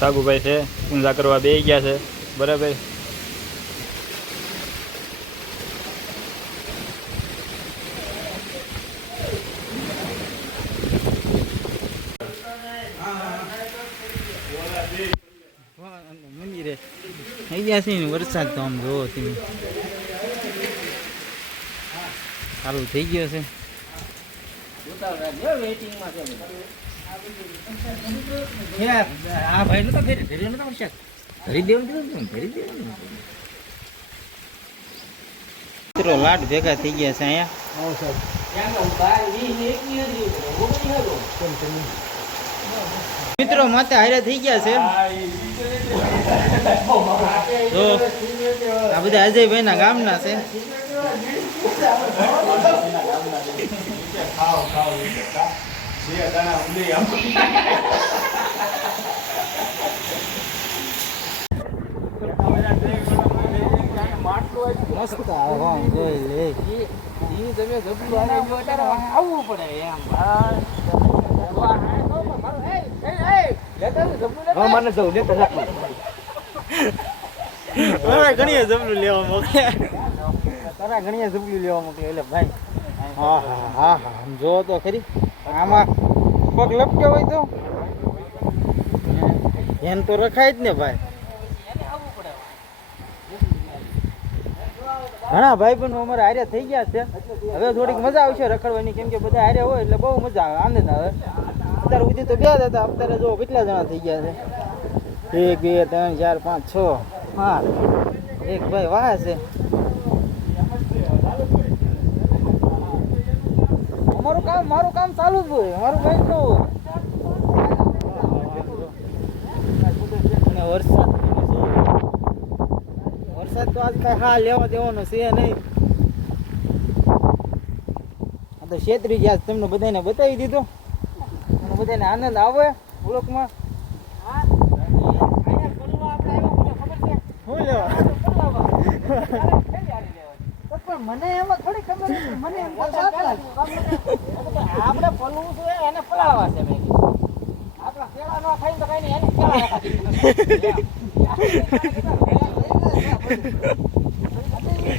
સાગુભાઈ છે ઊંઝા કરવા બેસી ગયા છે બરાબર. મંદિરે થઈ ગયા છે ને વરસાદ તો આમ જોવો તમે ચાલુ થઈ ગયો છે. આ ભાઈ નતો ઘરે નતો વરસાદ ભરી દેવાનું ભરી દેવાનું. મિત્રો લાટ ભેગા થઈ ગયા છે અહીંયા. મિત્રો માથે હારે થઈ ગયા છે તો આ બધા અજયભાઈ ના ગામના છે. મસ્ત આવવું પડે એમ. ઘણી જબલું લેવા મોકલે તારા ઘણી જબલું લેવા મોકલે એટલે ભાઈ. હા હા હા હા જો તો ખરી આમાં પગ લપક્યો હોય તો એમ તો રખાય જ ને ભાઈ. ઘણા ભાઈ પણ અમારે હારે થઈ ગયા છે. હવે થોડીક મજા આવશે રખડવાની કેમ કે બધા હારે હોય એટલે બહુ મજા આવે આનંદ આવે. અત્યાર સુધી તો બે જ હતા અત્યારે જો કેટલા જણા થઈ ગયા છે 1 2 3 4 5 6 8 એક ભાઈ વાહ છે. મારું કામ ચાલુ જ હોય મારું કઈ ન હોય. વરસાદ તો આજ કઈ હા લેવા દેવાનો છે નહીં. આ તો છેતરી ગયા તમને બધાને બતાવી દીધું અને બધાને આનંદ આવે ઉલકમાં. મને એમાં થોડી ખબર મને એમ આપણે પલવું છે એને પલાળવા છે આપણા કેળા ન ખાઈ તો કઈ નહીં એને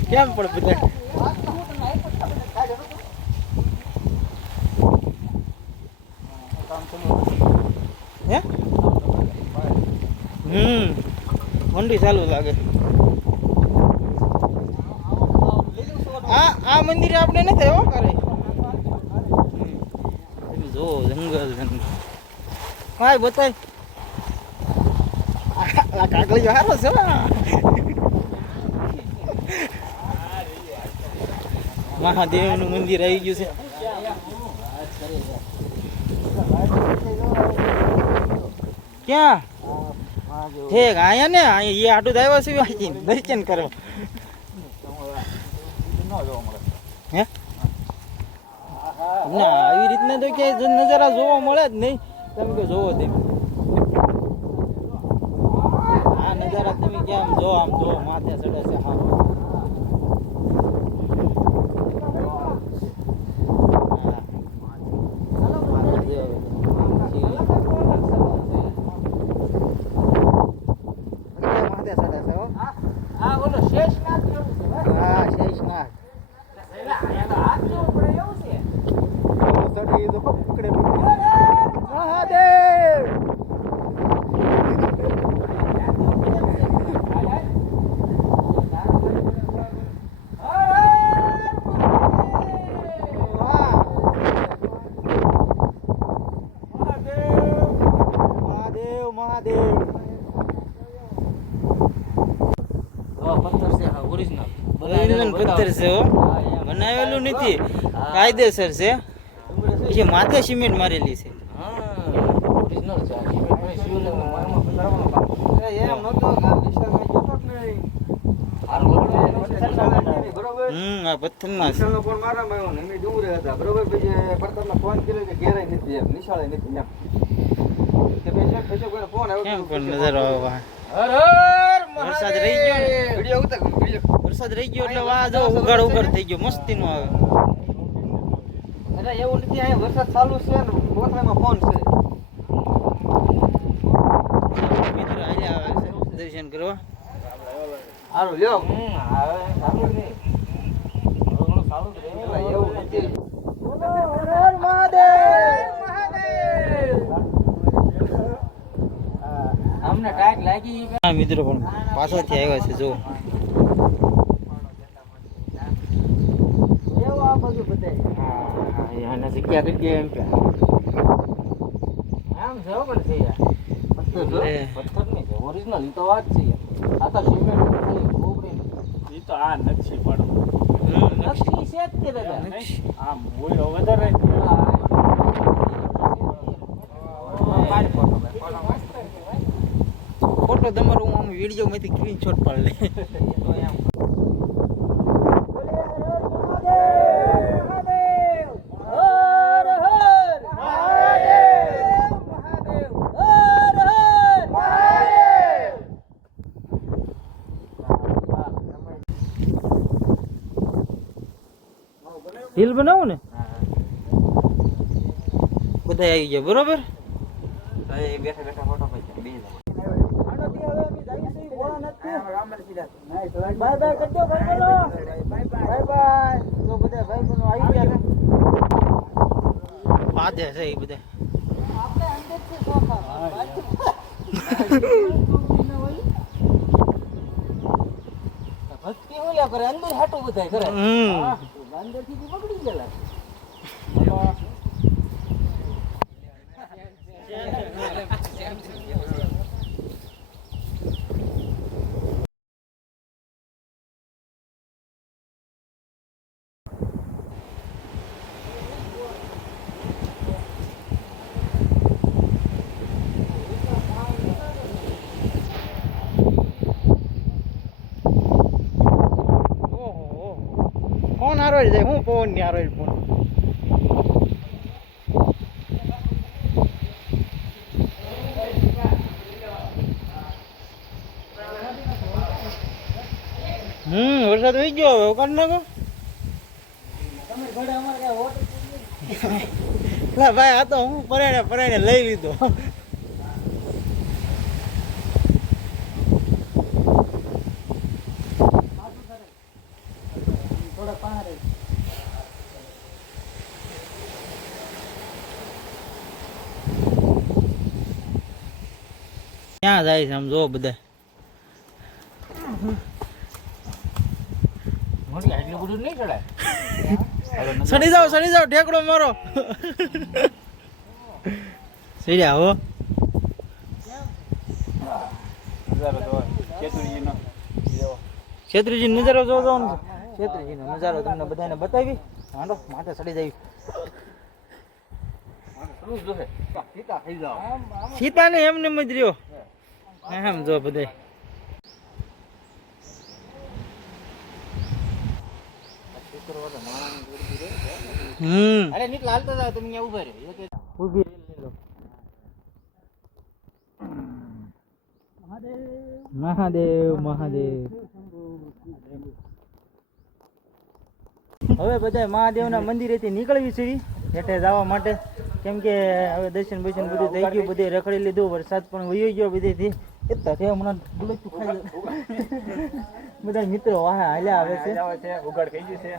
કેમ પણ બધા હે મંડી ચાલુ લાગે. આ મંદિર આપણે નથી એવો કરે જો જંગલ ભાઈ બતાય આ કાગળિયો હારો છે. મહાદેવ નું મંદિર આવી ગયું છે. ક્યાં ઠીક આયા ને અહીંયા આટું જ આવ્યા છે દર્શન કરો. હે ના આવી રીતના તો ક્યાંય નજારા જોવા મળે જ નહીં. તમે કે જોવો તેમ આ નજારા તમે ક્યાં જો આમ જો માથે ચડે છે. હા પથ્થર છે બનાવેલું નથી કાયદેસર છે. પછી માથે સિમેન્ટ મારેલી છે. આ પથ્થર ના ફોન કર્યો કે ઘેરાય નથી નિશાળે નથી નજરો વરસાદ રહી ગયો વરસાદ રહી ગયો એટલે વાહ જો ઉઘાડ ઉઘાડ થઈ ગયો મસ્તી નો આવે. એટલે એવું નથી અહીંયા વરસાદ ચાલુ છે ને મોથરામાં ફોન છે કરવા. હાલો લ્યો હવે સારું જ નહીં થોડું સારું જ રહે એવું નથી હર હર મહાદેવ અમને ટાઈટ લાગી હા મિત્રો પણ પાછળથી આવ્યા છે જો એવું આ બધું બતાય એને જગ્યા કરી દે એમ કે આમ જવો પણ છે યાર પથ્થર નહીં છે ઓરિજિનલ ઈ તો વાત છે આ તો સિમેન્ટ ખાલી ખોબરી ઈ તો આ નકશી પાડો નકશી છે જ કે દાદા આમ હોય વધારે ફોટો તમારો હું આમ વિડીયો માંથી સ્ક્રીનશોટ પાડી લે રીલ બનાવો ને બધા આવી ગયા બરોબર બેઠા બેઠા ફોટો પછી બે બાય બાય કરજો ભાઈ બોલો બાય બાય તો બધા ભાઈ બોલો આવી ગયા પાદે છે એ બધા આપણે અંદર થી સોફા ભક્તિ ઓલા કરે અંદર હાટું બધાય કરે અંદર થી બગડી ગયેલા ફોન હારો જાય હું ફોન ની હારો ફોન વરસાદ થઈ ગયો હવે કાઢ નાખો ભાઈ આ તો હું પરાણે લઈ લીધો ક્યાં જાય છે આમ જો બધા એટલું બધું નહીં ચડાય સડી જાઓ ઢેકડો મારો સીડ્યા હો છેત્રીજી નજારો જોવો ને છેત્રીજી નો નજારો તમને બધાને બતાવી હાંડો માથે સડી જાય સીતા ને એમને જ રહ્યો એમ જો બધા અરે નીકળ હાલતા જાવ તમે અહીંયા ઉભા રહે ઊભી લો મહાદેવ હવે બધા મહાદેવના મંદિરેથી નીકળવી છે હેઠે જવા માટે કેમ કે હવે દર્શન બધું થઈ ગયું બધે રખડી લીધું વરસાદ પણ વયો ગયો બધેથી એટલા છે હમણાં બુલેટ ખાઈ બધા મિત્રો હાલ્યા આવે છે ઉગાડ થઈ ગયું છે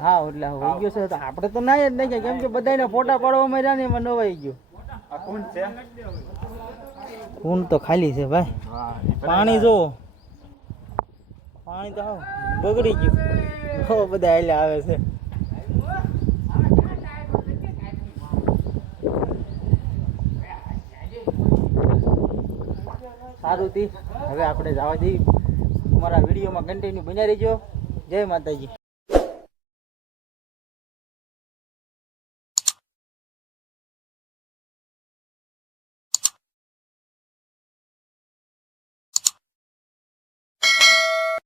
હા એટલે હોઈ ગયો છે તો આપણે તો ના જ નહીં કેમ કે બધાને ફોટા પાડવા રહ્યા ને એમાં નવાઈ ગયો આ કોણ છે કુંડ તો ખાલી છે ભાઈ પાણી જો પાણી તો બગડી ગયું બહુ બધા હાલ્યા આવે છે સારું થી હવે આપણે જવા દઈએ અમારા વિડીયોમાં કન્ટિન્યુ બન્યા રહેજો જય માતાજી